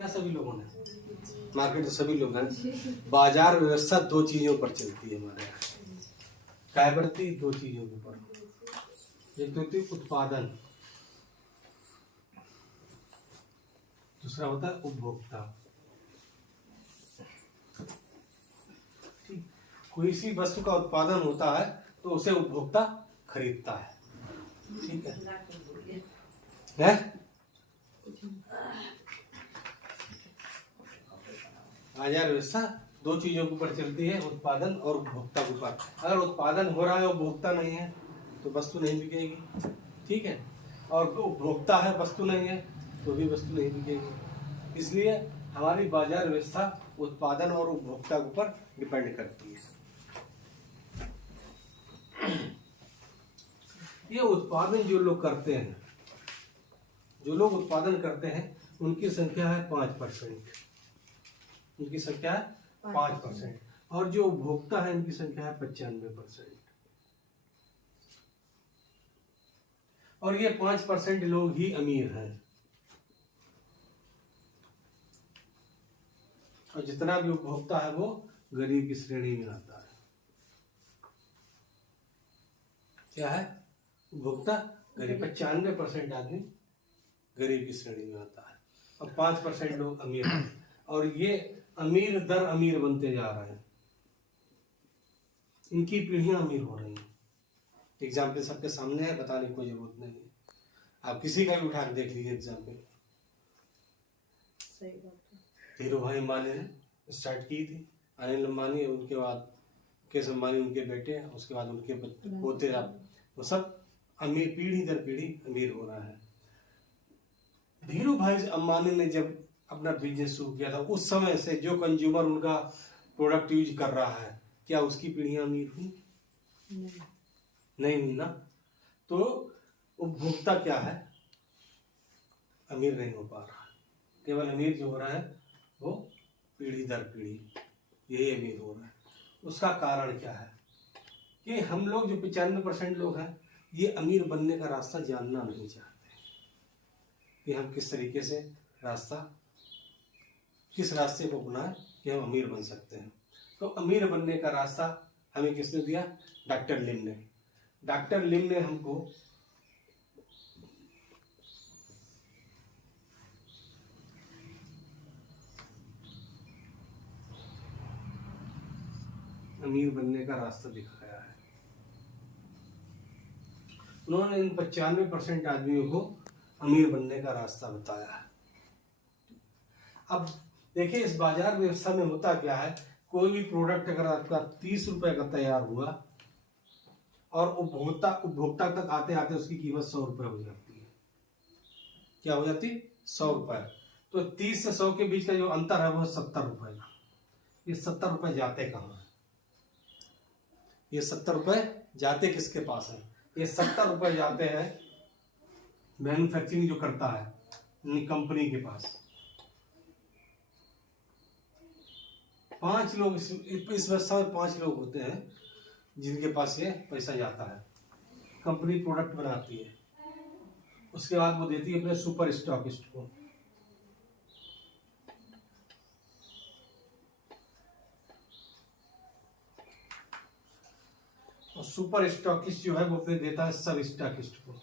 क्या सभी लोगों ने मार्केट में सभी लोग हैं। बाजार व्यवस्था दो चीजों पर चलती है हमारे यहाँ। क्या बढ़ती दो चीजों के ऊपर, एक तो होती है उत्पादन, दूसरा होता है उपभोक्ता। ठीक, कोई सी वस्तु का उत्पादन होता है तो उसे उपभोक्ता खरीदता है। ठीक है? बाजार व्यवस्था दो चीजों के ऊपर चलती है, उत्पादन और उपभोक्ता के ऊपर। अगर उत्पादन हो रहा है उपभोक्ता नहीं है तो वस्तु नहीं बिकेगी। ठीक है, और उपभोक्ता है वस्तु नहीं है तो भी वस्तु नहीं बिकेगी। इसलिए हमारी बाजार व्यवस्था उत्पादन और उपभोक्ता के ऊपर डिपेंड करती है। ये उत्पादन जो लोग करते हैं, जो लोग उत्पादन करते हैं उनकी संख्या है 5%। इनकी संख्या है 5%, और जो उपभोक्ता है इनकी संख्या है 95%। और ये 5% लोग ही अमीर हैं, और जितना भी उपभोक्ता है वो गरीब की श्रेणी में आता है। क्या है? उपभोक्ता गरीब, 95% आदमी गरीब की श्रेणी में आता है, और 5% लोग अमीर हैं। और ये अमीर दर अमीर बनते जा रहे हैं, इनकी पीढ़ियां अमीर हो रही हैं। एग्जाम्पल सबके सामने है, बताने की कोई जरूरत नहीं है। आप किसी का भी उठा के देख लीजिए एग्जाम्पल। सही बात है। धीरू भाई अंबानी ने स्टार्ट की थी, अनिल अंबानी, उनके बाद मुकेश अंबानी, उनके बेटे, उसके बाद उनके पोते, वो सब अमीर, पीढ़ी दर पीढ़ी अमीर हो रहा है। धीरू भाई अंबानी ने जब अपना बिजनेस शुरू किया था, उस समय से जो कंज्यूमर उनका प्रोडक्ट यूज कर रहा है, क्या उसकी पीढ़ियां अमीर हुई? नहीं हुई ना। तो उपभोक्ता क्या है? अमीर नहीं हो पा रहा, केवल अमीर जो हो रहा है वो पीढ़ी दर पीढ़ी यही अमीर हो रहा है। उसका कारण क्या है कि हम लोग जो 95% लोग हैं, ये अमीर बनने का रास्ता जानना नहीं चाहते कि हम किस तरीके से किस रास्ते को अपनाएं कि हम अमीर बन सकते हैं। तो अमीर बनने का रास्ता हमें किसने दिया? डॉक्टर लिम ने। डॉक्टर लिम ने हमको अमीर बनने का रास्ता दिखाया है। उन्होंने इन 95% आदमियों को अमीर बनने का रास्ता बताया है। अब देखिए, इस बाजार व्यवस्था में होता क्या है, कोई भी प्रोडक्ट अगर आपका 30 रुपए का तैयार हुआ और उपभोक्ता तक आते आते उसकी कीमत 100 रुपए हो जाती है। क्या हो जाती? 100 रुपए। तो 30 से 100 के बीच का जो अंतर है वो 70 रुपए का। ये 70 रुपए जाते कहाँ है? ये 70 रुपए जाते किसके पास है? ये 70 रुपए जाते हैं मैन्युफैक्चरिंग जो करता है कंपनी के पास। 5 लोग इस व्यवस्था में 5 लोग होते हैं जिनके पास ये पैसा जाता है। कंपनी प्रोडक्ट बनाती है, उसके बाद वो देती है अपने सुपर स्टॉकिस्ट को। और सुपर स्टॉकिस्ट जो है वो अपने देता है सब स्टॉकिस्ट को।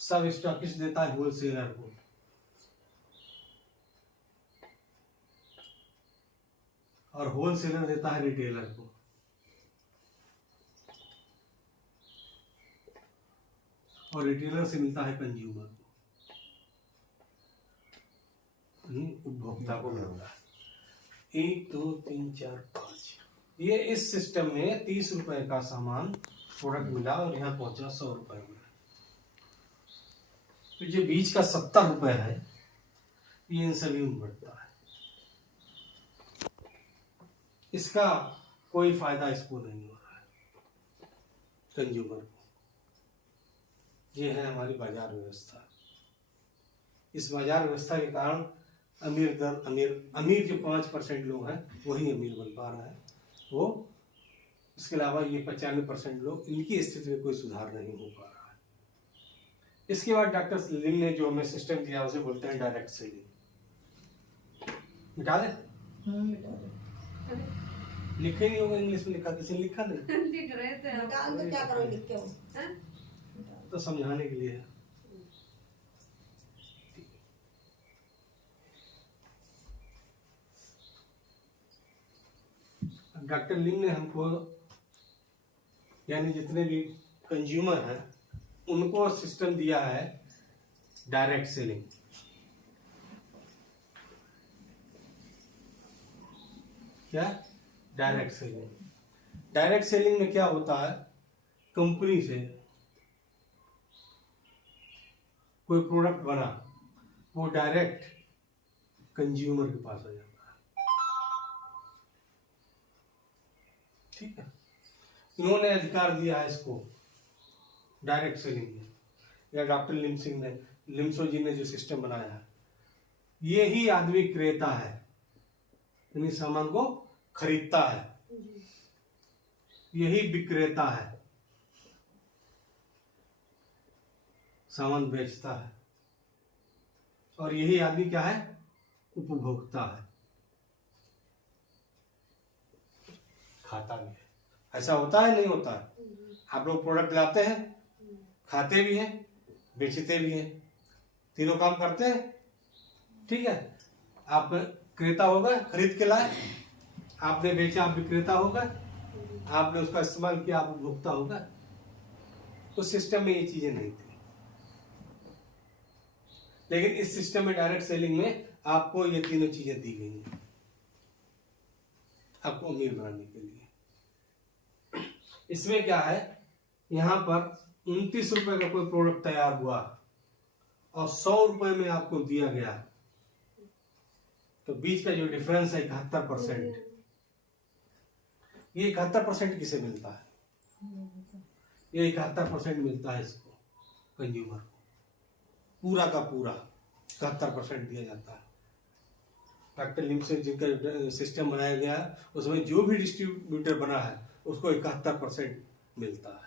सब स्टॉकिस्ट देता है होलसेलर को, और होलसेलर देता है रिटेलर को, और रिटेलर से मिलता है कंज्यूमर को, उपभोक्ता को मिलता है। 1 2 3 4 5, ये इस सिस्टम में 30 रुपए का सामान प्रोडक्ट मिला और यहाँ पहुंचा 100 रुपए में। तो जो बीच का 70 रुपए है ये इन सभी में बढ़ता है। इसका कोई फायदा इसको नहीं हो रहा है, कंज्यूमर को। ये है हमारी बाजार व्यवस्था। इस बाजार व्यवस्था के कारण अमीर जो 5% लोग हैं वही अमीर बन पा रहा है। वो इसके अलावा ये 95% लोग, इनकी स्थिति में कोई सुधार नहीं हो पा रहा है। इसके बाद डॉक्टर लिम ने जो हमें सिस्टम दिया उसे बोलते हैं डायरेक्ट सेलिंग। मिटा दे? लिखे नहीं होगा इंग्लिश में, लिखा किसी ने लिखा नहीं? लिख रहे थे। निकाल दो, क्या करो लिख के हो? तो समझाने के लिए है। डॉक्टर लिम ने हमको, यानी जितने भी कंज्यूमर हैं उनको सिस्टम दिया है डायरेक्ट सेलिंग। क्या? Direct selling. डायरेक्ट सेलिंग में क्या होता है, कंपनी से कोई प्रोडक्ट बना, वो डायरेक्ट कंज्यूमर के पास आ जाता है। ठीक है, इन्होंने अधिकार दिया है इसको डायरेक्ट सेलिंग में, या डॉक्टर लिमसिंग ने, लिमसो जी ने जो सिस्टम बनाया है, ये ही आदमी क्रेता है, यानी सामान को खरीदता है, यही विक्रेता है, सामान बेचता है, और यही आदमी क्या है, उपभोक्ता है, खाता भी है। ऐसा होता है नहीं होता है? आप लोग प्रोडक्ट लाते हैं, खाते भी हैं, बेचते भी हैं, तीनों काम करते हैं। ठीक है, आप क्रेता होगा, खरीद के लाए, आपने बेचा, आप विक्रेता होगा, आपने उसका इस्तेमाल किया, आप उपभोक्ता होगा। तो सिस्टम में ये चीजें नहीं थी, लेकिन इस सिस्टम में डायरेक्ट सेलिंग में आपको ये तीनों चीजें दी गई हैं, आपको अमीर बनाने के लिए। इसमें क्या है, यहां पर 29 रुपए का कोई प्रोडक्ट तैयार हुआ और 100 रुपए में आपको दिया गया, तो बीच का जो डिफरेंस है 71%, ये 71% किसे मिलता है? ये 71% मिलता है इसको, कंज्यूमर को, पूरा का पूरा 71% दिया जाता है। डॉक्टर लिम से जिनका सिस्टम बनाया गया है, उसमें जो भी डिस्ट्रीब्यूटर बना है उसको 71% मिलता है।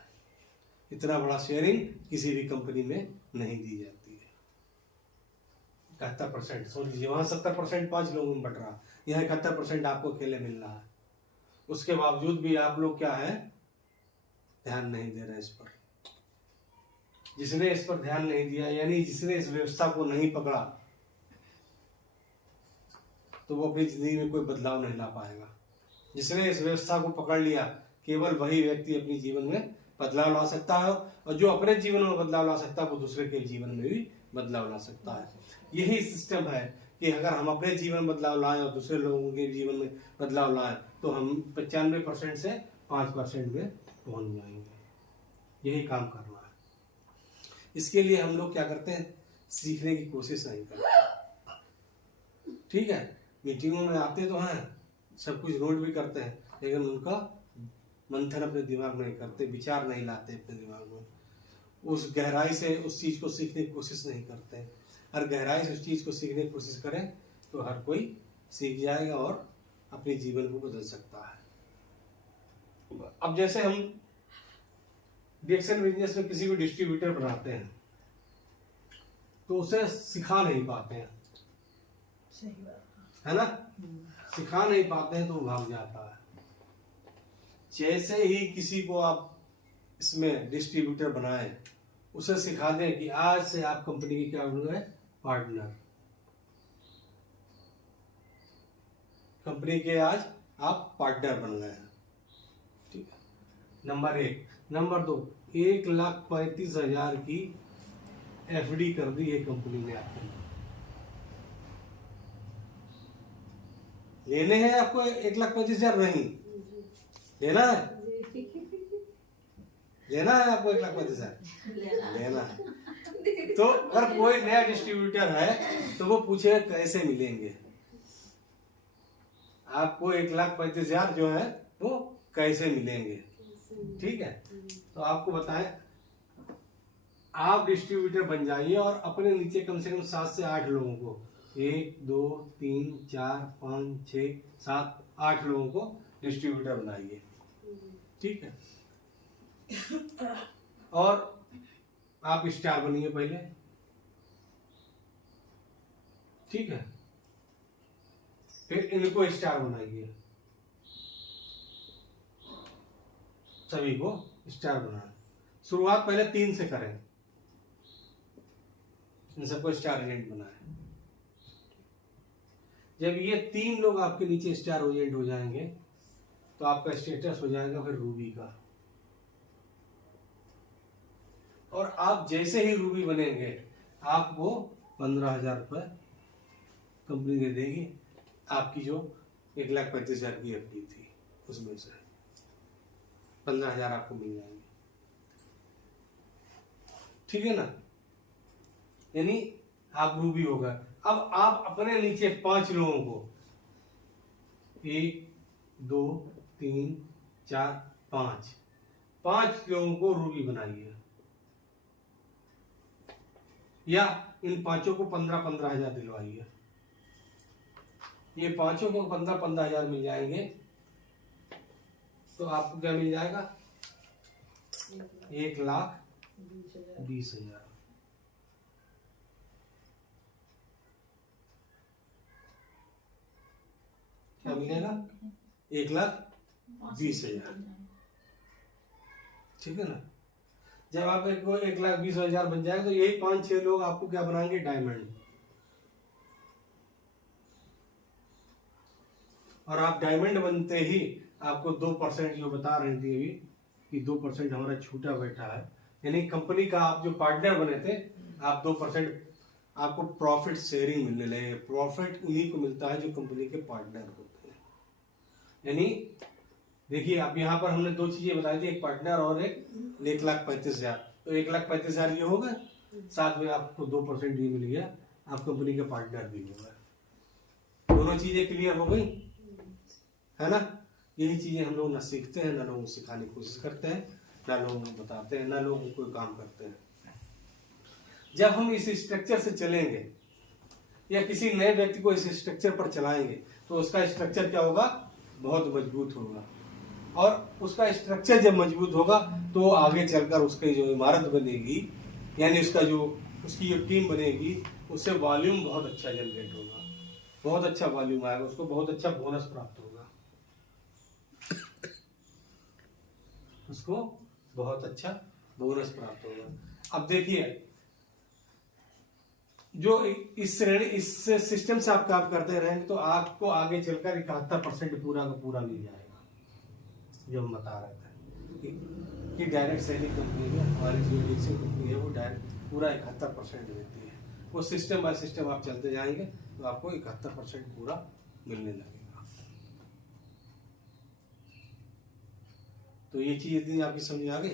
इतना बड़ा शेयरिंग किसी भी कंपनी में नहीं दी जाती है। 71% सोच लीजिए, वहां 70% 5 लोगों में बट रहा, यहाँ 71% आपको अकेले मिल रहा है। उसके बावजूद भी आप लोग क्या है, ध्यान नहीं दे रहे इस पर। जिसने इस पर ध्यान नहीं दिया, यानी जिसने इस व्यवस्था को नहीं पकड़ा, तो वो अपनी जिंदगी में कोई बदलाव नहीं ला पाएगा। जिसने इस व्यवस्था को पकड़ लिया, केवल वही व्यक्ति अपने जीवन में बदलाव ला सकता है, और जो अपने जीवन में बदलाव ला सकता है वो दूसरे के जीवन में भी बदलाव ला सकता है। यही सिस्टम है कि अगर हम अपने जीवन में बदलाव लाएं और दूसरे लोगों के जीवन में बदलाव लाएं, तो हम 95% से 5% में पहुंच जाएंगे। यही काम करना है। इसके लिए हम लोग क्या करते हैं, सीखने की कोशिश नहीं करते। ठीक है, मीटिंगों में आते तो हैं, सब कुछ नोट भी करते हैं, लेकिन उनका मंथन अपने दिमाग में नहीं करते, विचार नहीं लाते अपने दिमाग में, उस गहराई से उस चीज को सीखने की कोशिश नहीं करते। अगर गहराई से उस चीज को सीखने की कोशिश करें तो हर कोई सीख जाएगा और अपने जीवन को बदल सकता है। अब जैसे हम डिएक्शन बिजनेस में किसी को डिस्ट्रीब्यूटर बनाते हैं, तो उसे सिखा नहीं पाते हैं, सही बात है ना, सिखा नहीं पाते हैं तो वो भाग जाता है। जैसे ही किसी को आप इसमें डिस्ट्रीब्यूटर बनाए, उसे सिखा दें कि आज से आप कंपनी के क्या बन गए, पार्टनर, कंपनी के आज आप पार्टनर बन गए हैं। ठीक है, नंबर 1। नंबर 2, 1,35,000 की एफडी कर दी है कंपनी ने आपके लिए। लेने हैं आपको 1,35,000? नहीं लेना है, लेना है आपको 1,35,000 लेना है। तो अगर कोई नया डिस्ट्रीब्यूटर है तो वो पूछेगा कैसे मिलेंगे आपको 1,35,000 जो है वो कैसे मिलेंगे। ठीक है, तो आपको बताएं, आप डिस्ट्रीब्यूटर बन जाइए और अपने नीचे कम से कम 7 से 8 लोगों को, 1 2 3 4 5 6 7 8 लोगों को डिस्ट्रीब्यूटर बनाइए। ठीक है। और आप स्टार बनिए पहले, ठीक है, फिर इनको स्टार बनाइए, सभी को स्टार बनाए। शुरुआत पहले 3 से करें, इन सबको स्टार एजेंट बनाए। जब ये 3 लोग आपके नीचे स्टार एजेंट हो जाएंगे तो आपका स्टेटस हो जाएगा फिर रूबी का। और आप जैसे ही रूबी बनेंगे आपको 15,000 रुपये कंपनी दे देगी, आपकी जो 1,35,000 की एफडी थी उसमें से 15,000 आपको मिल जाएंगे, ठीक है ना। यानी आप रूबी होगा। अब आप अपने नीचे 5 लोगों को 1 2 3 4 5 लोगों को रूबी बनाइए, या इन 5 को 15,000 दिलवाइए। ये 5 को 15,000 मिल जाएंगे तो आपको क्या मिल जाएगा? 1,20,000। क्या मिलेगा? 1,20,000, ठीक है ना। जब आप 1,20,000 बन जाएगा तो यही 5-6 लोग आपको क्या बनाएंगे? डायमंड। और आप डायमंड बनते ही आपको 2% जो बता रही थी अभी कि 2% हमारा छूटा बैठा है, यानी कंपनी का आप जो पार्टनर बने थे आप 2% आपको प्रॉफिट शेयरिंग मिलने लगे। प्रॉफिट उन्हीं को मिलता है जो कंपनी के पार्टनर होते हैं। यानी देखिए आप यहाँ पर हमने 2 चीजें बताई थी, एक पार्टनर और एक 1,35,000। तो 1,35,000 ये होगा, साथ में आपको 2% ये मिल गया, आप कंपनी के पार्टनर भी हो गए। दोनों चीजें क्लियर हो गई है ना। यही चीजें हम लोग ना सीखते हैं, ना लोगों को सिखाने की कोशिश करते हैं, ना लोगों को बताते हैं, ना लोगों को कोई काम करते हैं। जब हम इस स्ट्रक्चर से चलेंगे या किसी नए व्यक्ति को इस स्ट्रक्चर पर चलाएंगे तो उसका स्ट्रक्चर क्या होगा? बहुत मजबूत होगा। और उसका स्ट्रक्चर जब मजबूत होगा तो आगे चलकर उसकी जो इमारत बनेगी, यानी उसकी जो टीम बनेगी, उससे वॉल्यूम बहुत अच्छा जनरेट होगा, बहुत अच्छा वॉल्यूम आएगा, उसको बहुत अच्छा बोनस प्राप्त होगा, उसको बहुत अच्छा बोनस प्राप्त होगा। अब देखिए जो इस सिस्टम से आप काम करते रहेंगे तो आपको आगे चलकर 71% पूरा का पूरा मिल जाएगा, जो हम बता रहे थे कि डायरेक्ट सेलिंग कंपनी में हमारी जो लीजिंग कंपनी है वो डायरेक्ट पूरा 71% देती है। वो सिस्टम बाय सिस्टम आप चलते जाएंगे तो आपको 71% पूरा मिलने लगेगा। तो ये चीज आपकी समझ आ गई।